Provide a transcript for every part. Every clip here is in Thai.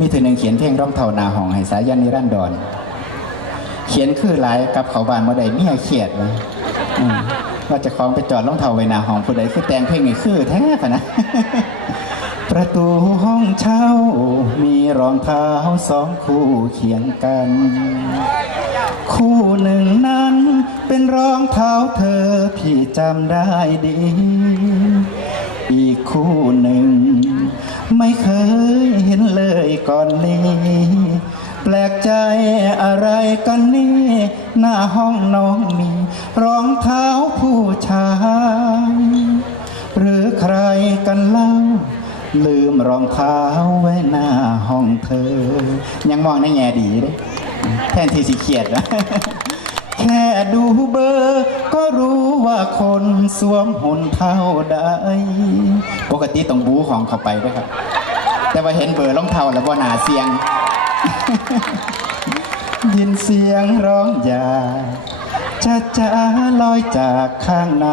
มีถือหนึ่งเขียนเพลงร้องเท่านาหองให้สายันนิรันดรเขียนคือหลายกับเขาบานบ่ได้เมียเขียดเลยว่าจะคล้องไปจอดรองเท้าไว้นาหองผู้ใดคือแต่งเพลงนี่คือแท้ปะนะ ประตูห้องเช่า มีรองเท้าสองคู่เคียงกัน คู่หนึ่งนั้นเป็นรองเท้าเธอพี่จำได้ดี อีกคู่หนึ่ง ไม่เคย ก่อนนี้แปลกใจอะไรกันนี่หน้าห้องน้องมีรองเท้าผู้ชายหรือใครกันเล่า ลืมรองเท้าไว้หน้าห้องเธอ ยังมองในแง่ดีเลยแทนที่สิเขียดนะแค่ดูเบอร์ ก็รู้ว่าคนสวมหุ่นเท่าใดปกติต้องบูของเข้าไปด้วยครับ แต่ว่าเห็นเบอร์รองเท้าแล้วว่หนาเสียง ยินเสียงร้องอยาจะจะลอยจากข้างใน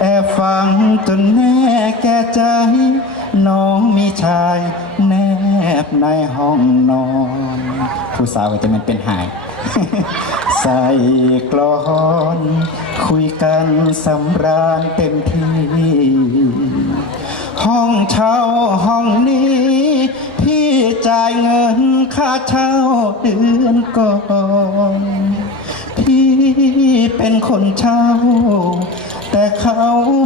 แอบฟังจนแน่แก่ใจ น้องมีชายแนบในห้องนอน ผู้สาวก็จะมันเป็นหาย ใส่กลอน คุยกันสำราญเต็มที่ ห้องเช่าห้องนี้ พี่จ่ายเงินค่าเช่าเดือนก่อนพี่เป็นคนเช่า แต่เขา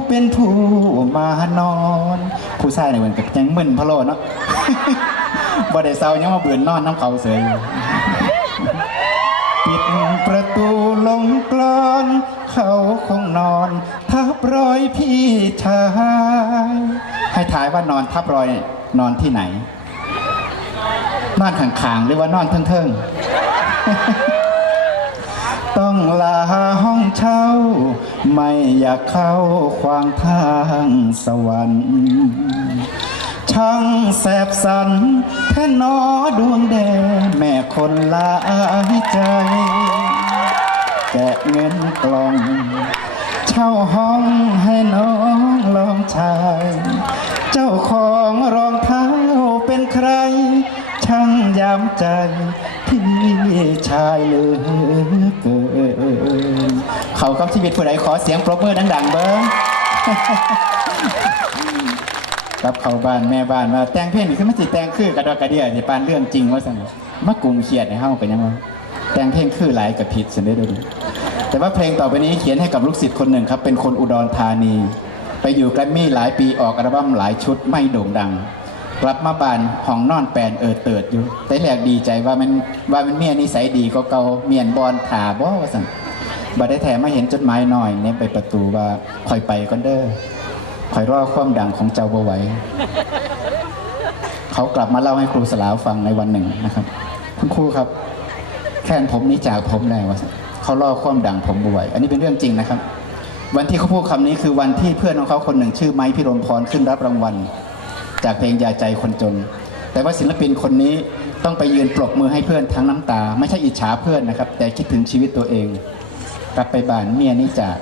เป็นผู้มานอน ผู้ชายในวันกับยังมึนพะโลเนาะบ่ได้เศร้ายังมาเบื่อนอนน้ำเขาเสยอยู่ปิดประตูลงกลอน เขาคงนอน ทับรอยพี่ชาย ให้ถ่ายว่านอนทับรอยนอนที่ไหน นอนข้างๆหรือว่านอนเทิงๆ ต้องลาห้องเช่า ไม่อยากเข้าควางทางสวรรค์ช่างแสบสันแท่นอดวงแดงแม่คนหลายใจ แกะเงินกล่อง เช่าห้องให้น้องลองชาย จ้าของรองเท้าเป็นใคร ช่างยามใจที่ชายเหลือเกินเขากับชีวิตผู้ใดขอเสียงปรบมือดังๆเบิ้งกับเขาบ้านแม่บ้านมาแต่งเพลงนี่คือมันสิแต่งคือกระดอกกระเดียสิปานเรื่องจริงว่าซั่นมากลุ่มเครียดในเฮาเป็นยังไงแต่งเพลงคือหลายกับผิดซั่นได้ดูแต่ว่าเพลงต่อไปนี้เขียนให้กับลูกศิษย์คนหนึ่งครับ เป็นคนอุดรธานี ไปอยู่แกรมมี่หลายปีออกอัลบั้มหลายชุดไม่โด่งดัง กลับมาบ้านห้องนอนแปลนเอิดเติดอยู่ แต่แรกดีใจว่ามันว่ามันเมียนิสัยดีก็เก่าเมียนบอลถาบ่ว่าซั่นบัดได้แถมมาเห็นจดหมายหน่อยเนี่ยไปประตูว่าคอยไปก่อนเด้อคอยรอความดังของเจ้าบ่ไหวเขากลับมาเล่าให้ครูสลาวฟังในวันหนึ่งนะครับ คุณครูครับ แค่นผมนี้จากผมแล้ววะเขาล่อความดังผมบ่ไหวอันนี้เป็นเรื่องจริงนะครับ วันที่เขาพูดคำนี้คือวันที่เพื่อนของเขาคนหนึ่งชื่อไม้พิรมพรขึ้นรับรางวัล จากเพลงยาใจคนจน แต่ว่าศิลปินคนนี้ต้องไปยืนปรบมือให้เพื่อนทั้งน้ำตา ไม่ใช่อิจฉาเพื่อนนะครับ แต่คิดถึงชีวิตตัวเอง กลับไปบ้านเมียนี่จาก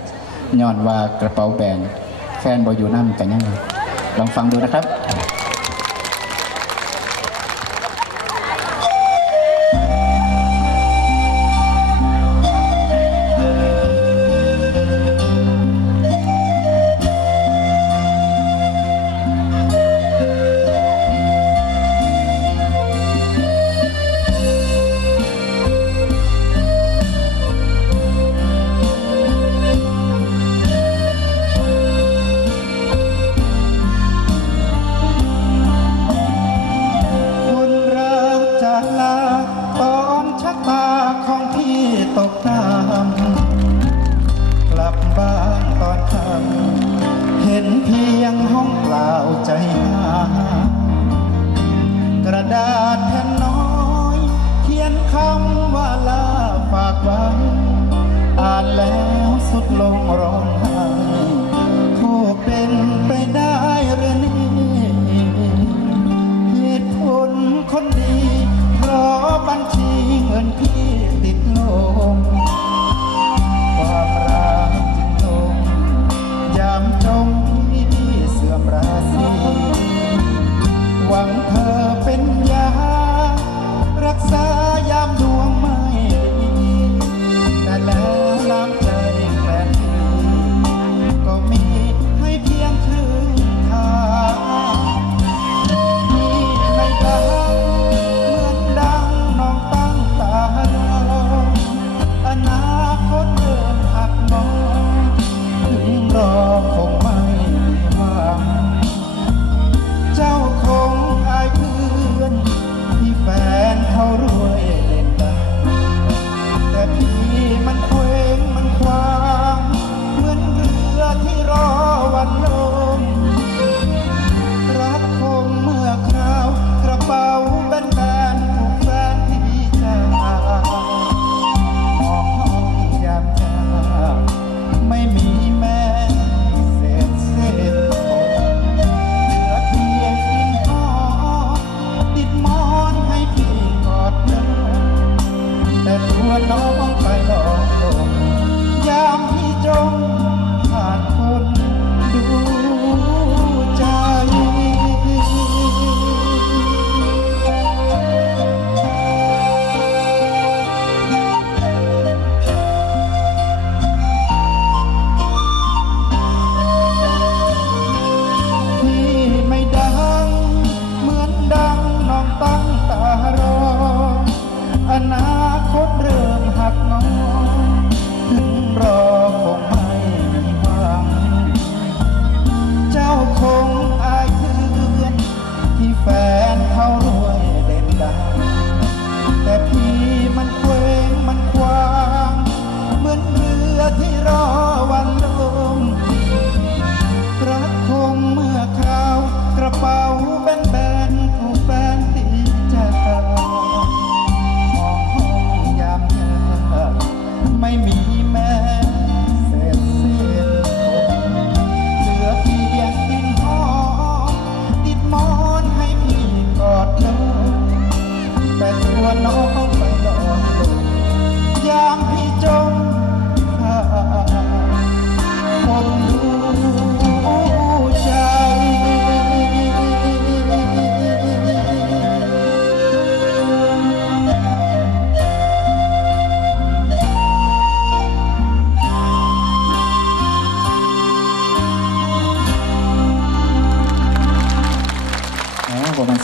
ย้อนว่ากระเป๋าแบนแฟนบออยู่นั่นกันยังไงลองฟังดูนะครับ แล้วสุ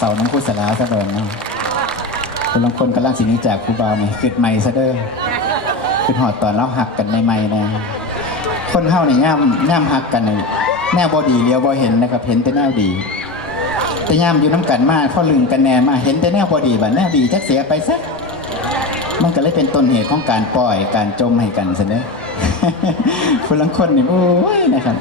สาน้ำพุสลาซะเดินเนาะคนลางคนกำลังสินี้จากครูบาเนี่ยขึ้นใหม่ซะเด้อขึ้นหอดตอนเราหักกันใหม่ๆนะคนเฮาเนี่ยย่ำย่ำหักกันเนี่ยแนวบอดีเลี้ยวบอเห็นนะครับเห็นแต่แนวดี แต่ย่ำอยู่น้ำกันมากข้อลืมกันแน่มาเห็นแต่แนวบอดีบัดแนวดีจักเสียไปซะมันก็เลยเป็นต้นเหตุของการปล่อยการจมให้กันซะเด้อคนลังคนนี่โอ้ยนะครับ